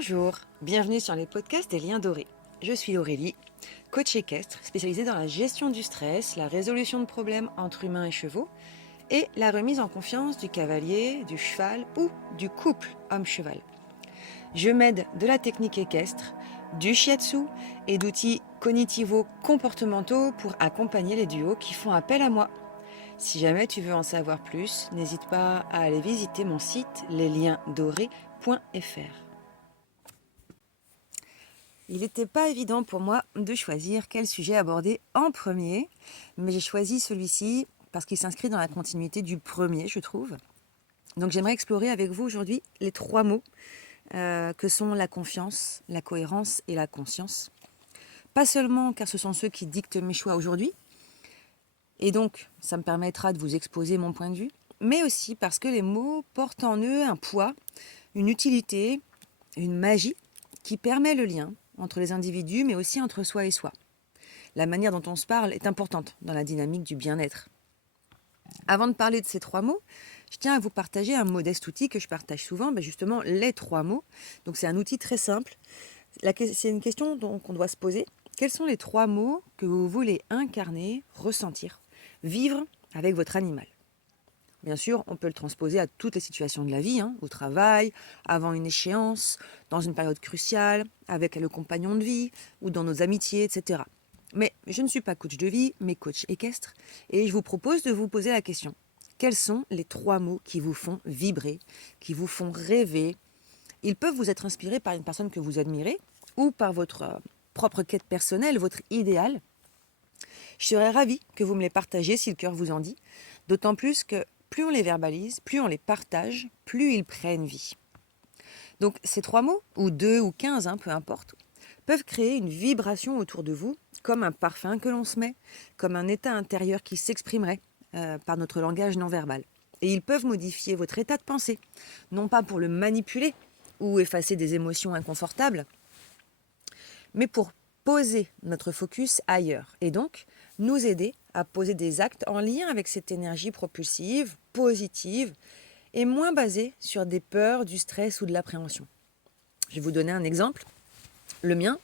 Bonjour, bienvenue sur les podcasts des Liens Dorés. Je suis Aurélie, coach équestre spécialisée dans la gestion du stress, la résolution de problèmes entre humains et chevaux et la remise en confiance du cavalier, du cheval ou du couple homme-cheval. Je m'aide de la technique équestre, du shiatsu et d'outils cognitivo-comportementaux pour accompagner les duos qui font appel à moi. Si jamais tu veux en savoir plus, n'hésite pas à aller visiter mon site lesliensdorés.fr. Il n'était pas évident pour moi de choisir quel sujet aborder en premier, mais j'ai choisi celui-ci parce qu'il s'inscrit dans la continuité du premier, je trouve. Donc j'aimerais explorer avec vous aujourd'hui les 3 mots que sont la confiance, la cohérence et la conscience. Pas seulement car ce sont ceux qui dictent mes choix aujourd'hui, et donc ça me permettra de vous exposer mon point de vue, mais aussi parce que les mots portent en eux un poids, une utilité, une magie qui permet le lien entre les individus, mais aussi entre soi et soi. La manière dont on se parle est importante dans la dynamique du bien-être. Avant de parler de ces 3 mots, je tiens à vous partager un modeste outil que je partage souvent, justement les 3 mots. Donc c'est un outil très simple. C'est une question qu'on doit se poser. Quels sont les 3 mots que vous voulez incarner, ressentir, vivre avec votre animal ? Bien sûr, on peut le transposer à toutes les situations de la vie, au travail, avant une échéance, dans une période cruciale, avec le compagnon de vie ou dans nos amitiés, etc. Mais je ne suis pas coach de vie, mais coach équestre, et je vous propose de vous poser la question. Quels sont les 3 mots qui vous font vibrer, qui vous font rêver ? Ils peuvent vous être inspirés par une personne que vous admirez ou par votre propre quête personnelle, votre idéal. Je serais ravie que vous me les partagiez si le cœur vous en dit, d'autant plus que plus on les verbalise, plus on les partage, plus ils prennent vie. Donc ces 3 mots, ou 2 ou 15, peu importe, peuvent créer une vibration autour de vous, comme un parfum que l'on se met, comme un état intérieur qui s'exprimerait par notre langage non verbal. Et ils peuvent modifier votre état de pensée, non pas pour le manipuler ou effacer des émotions inconfortables, mais pour poser notre focus ailleurs et donc nous aider à poser des actes en lien avec cette énergie propulsive, positive et moins basée sur des peurs, du stress ou de l'appréhension. Je vais vous donner un exemple. Le mien,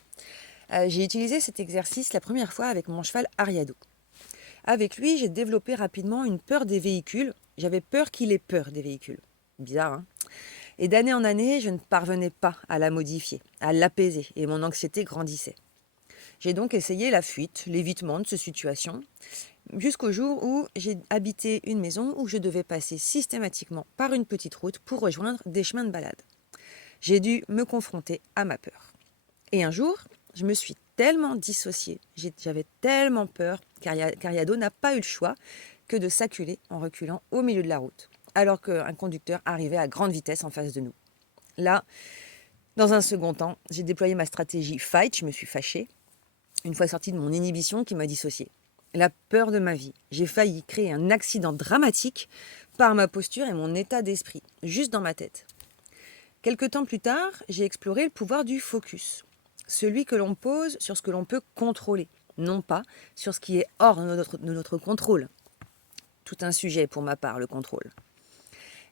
j'ai utilisé cet exercice la première fois avec mon cheval Ariado. Avec lui, j'ai développé rapidement une peur des véhicules. J'avais peur qu'il ait peur des véhicules. Bizarre, hein ? Et d'année en année, je ne parvenais pas à la modifier, à l'apaiser, et mon anxiété grandissait. J'ai donc essayé la fuite, l'évitement de cette situation, jusqu'au jour où j'ai habité une maison où je devais passer systématiquement par une petite route pour rejoindre des chemins de balade. J'ai dû me confronter à ma peur. Et un jour, je me suis tellement dissociée, j'avais tellement peur qu'Ariado n'a pas eu le choix que de s'acculer en reculant au milieu de la route, alors qu'un conducteur arrivait à grande vitesse en face de nous. Là, dans un second temps, j'ai déployé ma stratégie fight, je me suis fâchée, une fois sortie de mon inhibition qui m'a dissociée. La peur de ma vie. J'ai failli créer un accident dramatique par ma posture et mon état d'esprit, juste dans ma tête. Quelque temps plus tard, j'ai exploré le pouvoir du focus, celui que l'on pose sur ce que l'on peut contrôler, non pas sur ce qui est hors de notre contrôle. Tout un sujet pour ma part, le contrôle.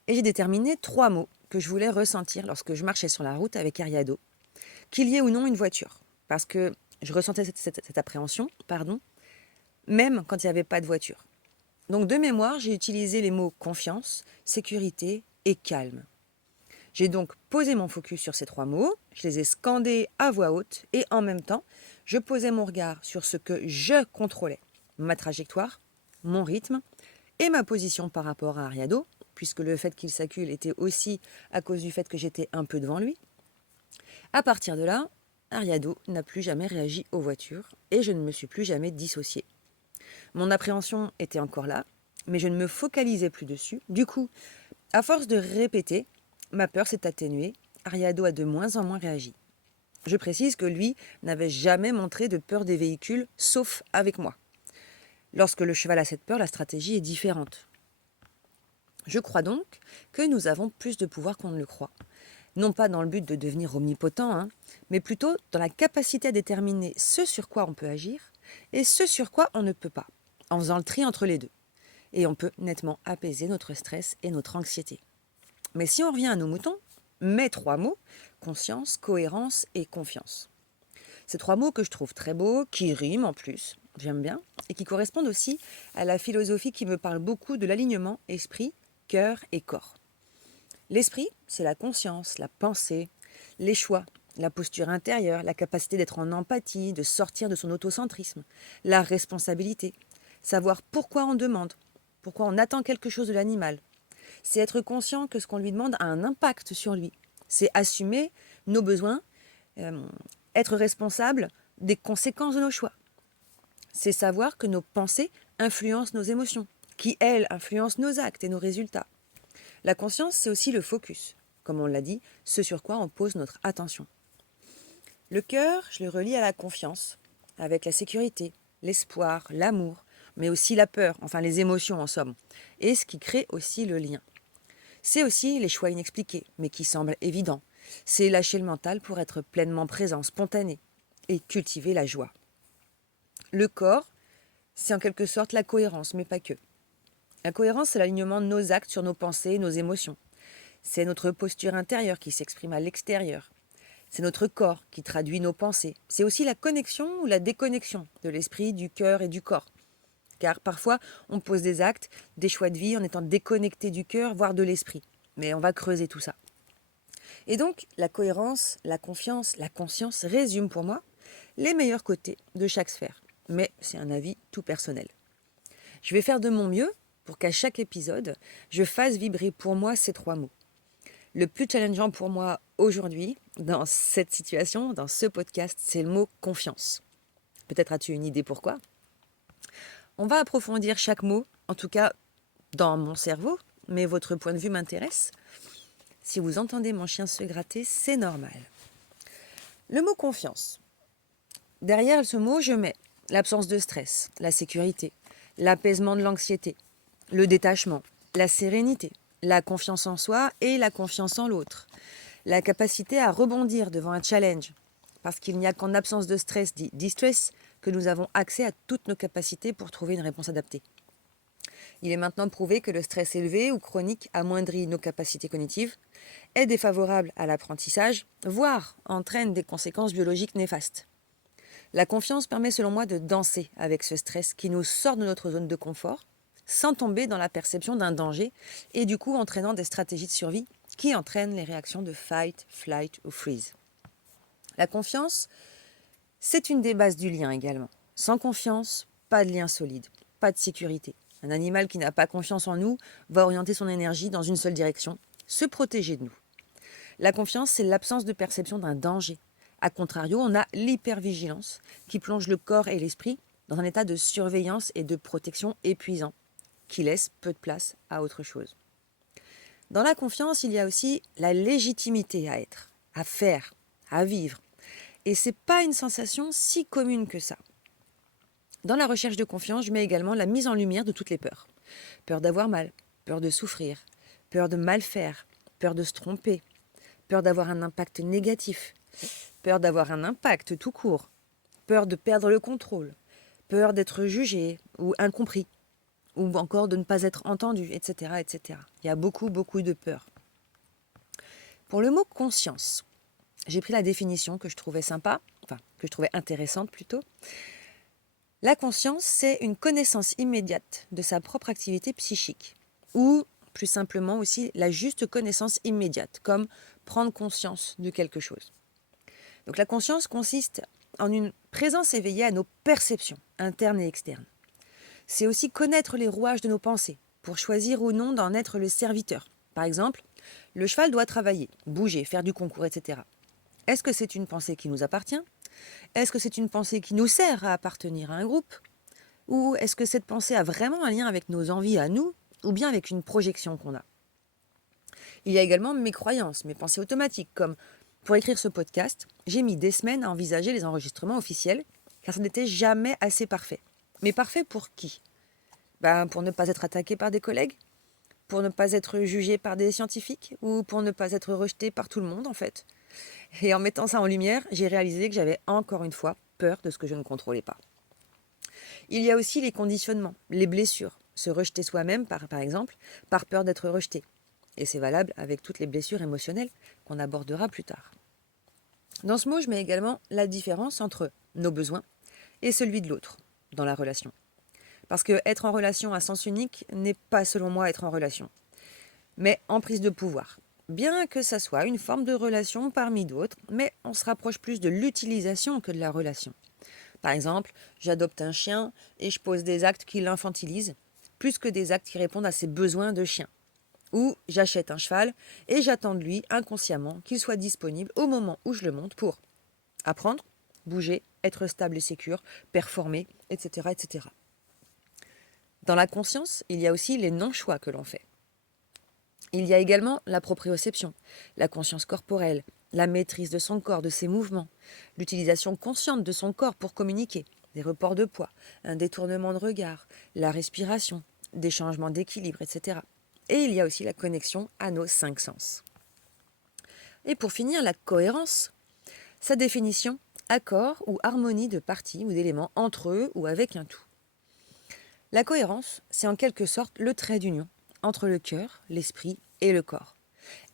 Et j'ai déterminé 3 mots que je voulais ressentir lorsque je marchais sur la route avec Ariado, qu'il y ait ou non une voiture, parce que je ressentais cette appréhension, même quand il n'y avait pas de voiture. Donc de mémoire, j'ai utilisé les mots confiance, sécurité et calme. J'ai donc posé mon focus sur ces 3 mots, je les ai scandés à voix haute et en même temps, je posais mon regard sur ce que je contrôlais, ma trajectoire, mon rythme et ma position par rapport à Ariado, puisque le fait qu'il s'accule était aussi à cause du fait que j'étais un peu devant lui. À partir de là, Ariado n'a plus jamais réagi aux voitures et je ne me suis plus jamais dissociée. Mon appréhension était encore là, mais je ne me focalisais plus dessus. Du coup, à force de répéter, ma peur s'est atténuée. Ariado a de moins en moins réagi. Je précise que lui n'avait jamais montré de peur des véhicules, sauf avec moi. Lorsque le cheval a cette peur, la stratégie est différente. Je crois donc que nous avons plus de pouvoir qu'on ne le croit. Non pas dans le but de devenir omnipotent, mais plutôt dans la capacité à déterminer ce sur quoi on peut agir et ce sur quoi on ne peut pas, en faisant le tri entre les deux. Et on peut nettement apaiser notre stress et notre anxiété. Mais si on revient à nos moutons, mes 3 mots, conscience, cohérence et confiance. Ces 3 mots que je trouve très beaux, qui riment en plus, j'aime bien, et qui correspondent aussi à la philosophie qui me parle beaucoup de l'alignement esprit, cœur et corps. L'esprit, c'est la conscience, la pensée, les choix, la posture intérieure, la capacité d'être en empathie, de sortir de son autocentrisme, la responsabilité, savoir pourquoi on demande, pourquoi on attend quelque chose de l'animal. C'est être conscient que ce qu'on lui demande a un impact sur lui. C'est assumer nos besoins, être responsable des conséquences de nos choix. C'est savoir que nos pensées influencent nos émotions, qui, elles, influencent nos actes et nos résultats. La conscience, c'est aussi le focus, comme on l'a dit, ce sur quoi on pose notre attention. Le cœur, je le relie à la confiance, avec la sécurité, l'espoir, l'amour, mais aussi la peur, enfin les émotions en somme, et ce qui crée aussi le lien. C'est aussi les choix inexpliqués, mais qui semblent évidents. C'est lâcher le mental pour être pleinement présent, spontané, et cultiver la joie. Le corps, c'est en quelque sorte la cohérence, mais pas que. La cohérence, c'est l'alignement de nos actes sur nos pensées et nos émotions. C'est notre posture intérieure qui s'exprime à l'extérieur. C'est notre corps qui traduit nos pensées. C'est aussi la connexion ou la déconnexion de l'esprit, du cœur et du corps. Car parfois, on pose des actes, des choix de vie en étant déconnecté du cœur, voire de l'esprit. Mais on va creuser tout ça. Et donc, la cohérence, la confiance, la conscience résument pour moi les meilleurs côtés de chaque sphère. Mais c'est un avis tout personnel. Je vais faire de mon mieux pour qu'à chaque épisode, je fasse vibrer pour moi ces 3 mots. Le plus challengeant pour moi aujourd'hui, dans cette situation, dans ce podcast, c'est le mot confiance. Peut-être as-tu une idée pourquoi ? On va approfondir chaque mot, en tout cas dans mon cerveau, mais votre point de vue m'intéresse. Si vous entendez mon chien se gratter, c'est normal. Le mot confiance. Derrière ce mot, je mets l'absence de stress, la sécurité, l'apaisement de l'anxiété, le détachement, la sérénité, la confiance en soi et la confiance en l'autre, la capacité à rebondir devant un challenge, parce qu'il n'y a qu'en absence de stress, dit distress, que nous avons accès à toutes nos capacités pour trouver une réponse adaptée. Il est maintenant prouvé que le stress élevé ou chronique amoindrit nos capacités cognitives, est défavorable à l'apprentissage, voire entraîne des conséquences biologiques néfastes. La confiance permet selon moi de danser avec ce stress qui nous sort de notre zone de confort, sans tomber dans la perception d'un danger et du coup entraînant des stratégies de survie qui entraînent les réactions de fight, flight ou freeze. La confiance, c'est une des bases du lien également. Sans confiance, pas de lien solide, pas de sécurité. Un animal qui n'a pas confiance en nous va orienter son énergie dans une seule direction, se protéger de nous. La confiance, c'est l'absence de perception d'un danger. A contrario, on a l'hypervigilance qui plonge le corps et l'esprit dans un état de surveillance et de protection épuisant, qui laisse peu de place à autre chose. Dans la confiance, il y a aussi la légitimité à être, à faire, à vivre. Et ce n'est pas une sensation si commune que ça. Dans la recherche de confiance, je mets également la mise en lumière de toutes les peurs. Peur d'avoir mal, peur de souffrir, peur de mal faire, peur de se tromper, peur d'avoir un impact négatif, peur d'avoir un impact tout court, peur de perdre le contrôle, peur d'être jugé ou incompris, ou encore de ne pas être entendu, etc., etc. Il y a beaucoup de peurs. Pour le mot conscience, j'ai pris la définition que je trouvais que je trouvais intéressante plutôt. La conscience, c'est une connaissance immédiate de sa propre activité psychique, ou plus simplement aussi la juste connaissance immédiate, comme prendre conscience de quelque chose. Donc la conscience consiste en une présence éveillée à nos perceptions internes et externes. C'est aussi connaître les rouages de nos pensées, pour choisir ou non d'en être le serviteur. Par exemple, le cheval doit travailler, bouger, faire du concours, etc. Est-ce que c'est une pensée qui nous appartient ? Est-ce que c'est une pensée qui nous sert à appartenir à un groupe ? Ou est-ce que cette pensée a vraiment un lien avec nos envies à nous, ou bien avec une projection qu'on a ? Il y a également mes croyances, mes pensées automatiques, comme pour écrire ce podcast, j'ai mis des semaines à envisager les enregistrements officiels, car ça n'était jamais assez parfait. Mais parfait pour qui ? Pour ne pas être attaqué par des collègues ? Pour ne pas être jugé par des scientifiques ? Ou pour ne pas être rejeté par tout le monde, en fait ? Et en mettant ça en lumière, j'ai réalisé que j'avais encore une fois peur de ce que je ne contrôlais pas. Il y a aussi les conditionnements, les blessures. Se rejeter soi-même, par exemple, par peur d'être rejeté. Et c'est valable avec toutes les blessures émotionnelles qu'on abordera plus tard. Dans ce mot, je mets également la différence entre nos besoins et celui de l'autre dans la relation. Parce que être en relation à sens unique n'est pas, selon moi, être en relation, mais en prise de pouvoir. Bien que ça soit une forme de relation parmi d'autres, mais on se rapproche plus de l'utilisation que de la relation. Par exemple, j'adopte un chien et je pose des actes qui l'infantilisent, plus que des actes qui répondent à ses besoins de chien. Ou j'achète un cheval et j'attends de lui inconsciemment qu'il soit disponible au moment où je le monte pour apprendre, bouger, être stable et sécure, performer, etc., etc. Dans la conscience, il y a aussi les non-choix que l'on fait. Il y a également la proprioception, la conscience corporelle, la maîtrise de son corps, de ses mouvements, l'utilisation consciente de son corps pour communiquer, des reports de poids, un détournement de regard, la respiration, des changements d'équilibre, etc. Et il y a aussi la connexion à nos 5 sens. Et pour finir, la cohérence, sa définition, accord ou harmonie de parties ou d'éléments entre eux ou avec un tout. La cohérence, c'est en quelque sorte le trait d'union entre le cœur, l'esprit et le corps.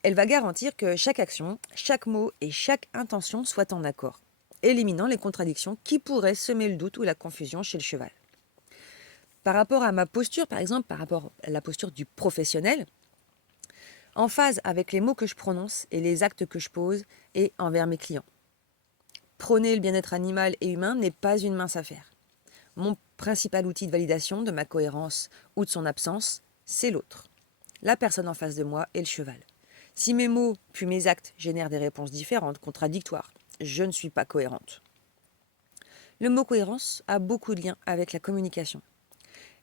Elle va garantir que chaque action, chaque mot et chaque intention soient en accord, éliminant les contradictions qui pourraient semer le doute ou la confusion chez le cheval. Par rapport à ma posture, par exemple, par rapport à la posture du professionnel, en phase avec les mots que je prononce et les actes que je pose et envers mes clients. Prôner le bien-être animal et humain n'est pas une mince affaire. Mon principal outil de validation de ma cohérence ou de son absence, c'est l'autre. La personne en face de moi et le cheval. Si mes mots puis mes actes génèrent des réponses différentes, contradictoires, je ne suis pas cohérente. Le mot cohérence a beaucoup de liens avec la communication.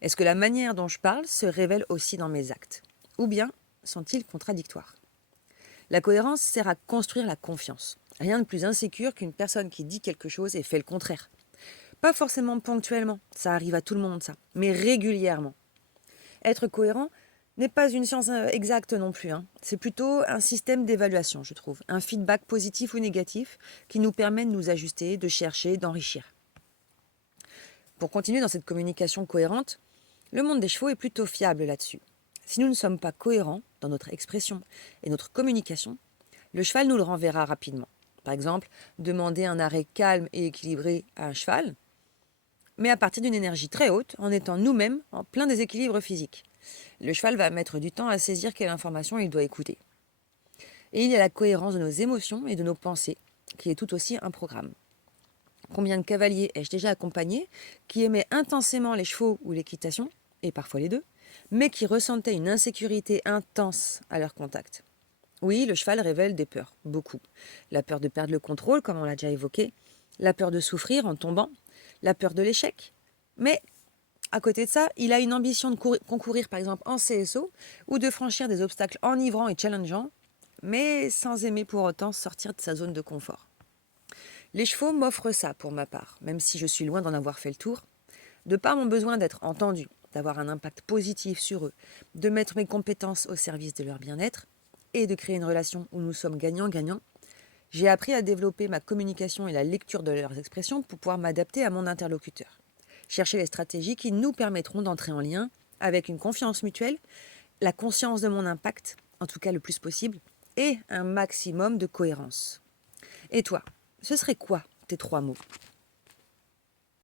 Est-ce que la manière dont je parle se révèle aussi dans mes actes? Ou bien sont-ils contradictoires? La cohérence sert à construire la confiance. Rien de plus insécure qu'une personne qui dit quelque chose et fait le contraire. Pas forcément ponctuellement, ça arrive à tout le monde ça, mais régulièrement. Être cohérent n'est pas une science exacte non plus, hein. C'est plutôt un système d'évaluation, je trouve. Un feedback positif ou négatif qui nous permet de nous ajuster, de chercher, d'enrichir. Pour continuer dans cette communication cohérente, le monde des chevaux est plutôt fiable là-dessus. Si nous ne sommes pas cohérents dans notre expression et notre communication, le cheval nous le renverra rapidement. Par exemple, demander un arrêt calme et équilibré à un cheval, mais à partir d'une énergie très haute, en étant nous-mêmes en plein déséquilibre physique. Le cheval va mettre du temps à saisir quelle information il doit écouter. Et il y a la cohérence de nos émotions et de nos pensées, qui est tout aussi un programme. Combien de cavaliers ai-je déjà accompagnés qui aimaient intensément les chevaux ou l'équitation, et parfois les deux, mais qui ressentaient une insécurité intense à leur contact? Oui, le cheval révèle des peurs, beaucoup. La peur de perdre le contrôle, comme on l'a déjà évoqué, la peur de souffrir en tombant, la peur de l'échec. Mais à côté de ça, il a une ambition de concourir par exemple en CSO ou de franchir des obstacles enivrants et challengeants, mais sans aimer pour autant sortir de sa zone de confort. Les chevaux m'offrent ça pour ma part, même si je suis loin d'en avoir fait le tour. De par mon besoin d'être entendu, d'avoir un impact positif sur eux, de mettre mes compétences au service de leur bien-être et de créer une relation où nous sommes gagnants-gagnants, j'ai appris à développer ma communication et la lecture de leurs expressions pour pouvoir m'adapter à mon interlocuteur. Chercher les stratégies qui nous permettront d'entrer en lien avec une confiance mutuelle, la conscience de mon impact, en tout cas le plus possible, et un maximum de cohérence. Et toi, ce serait quoi tes 3 mots?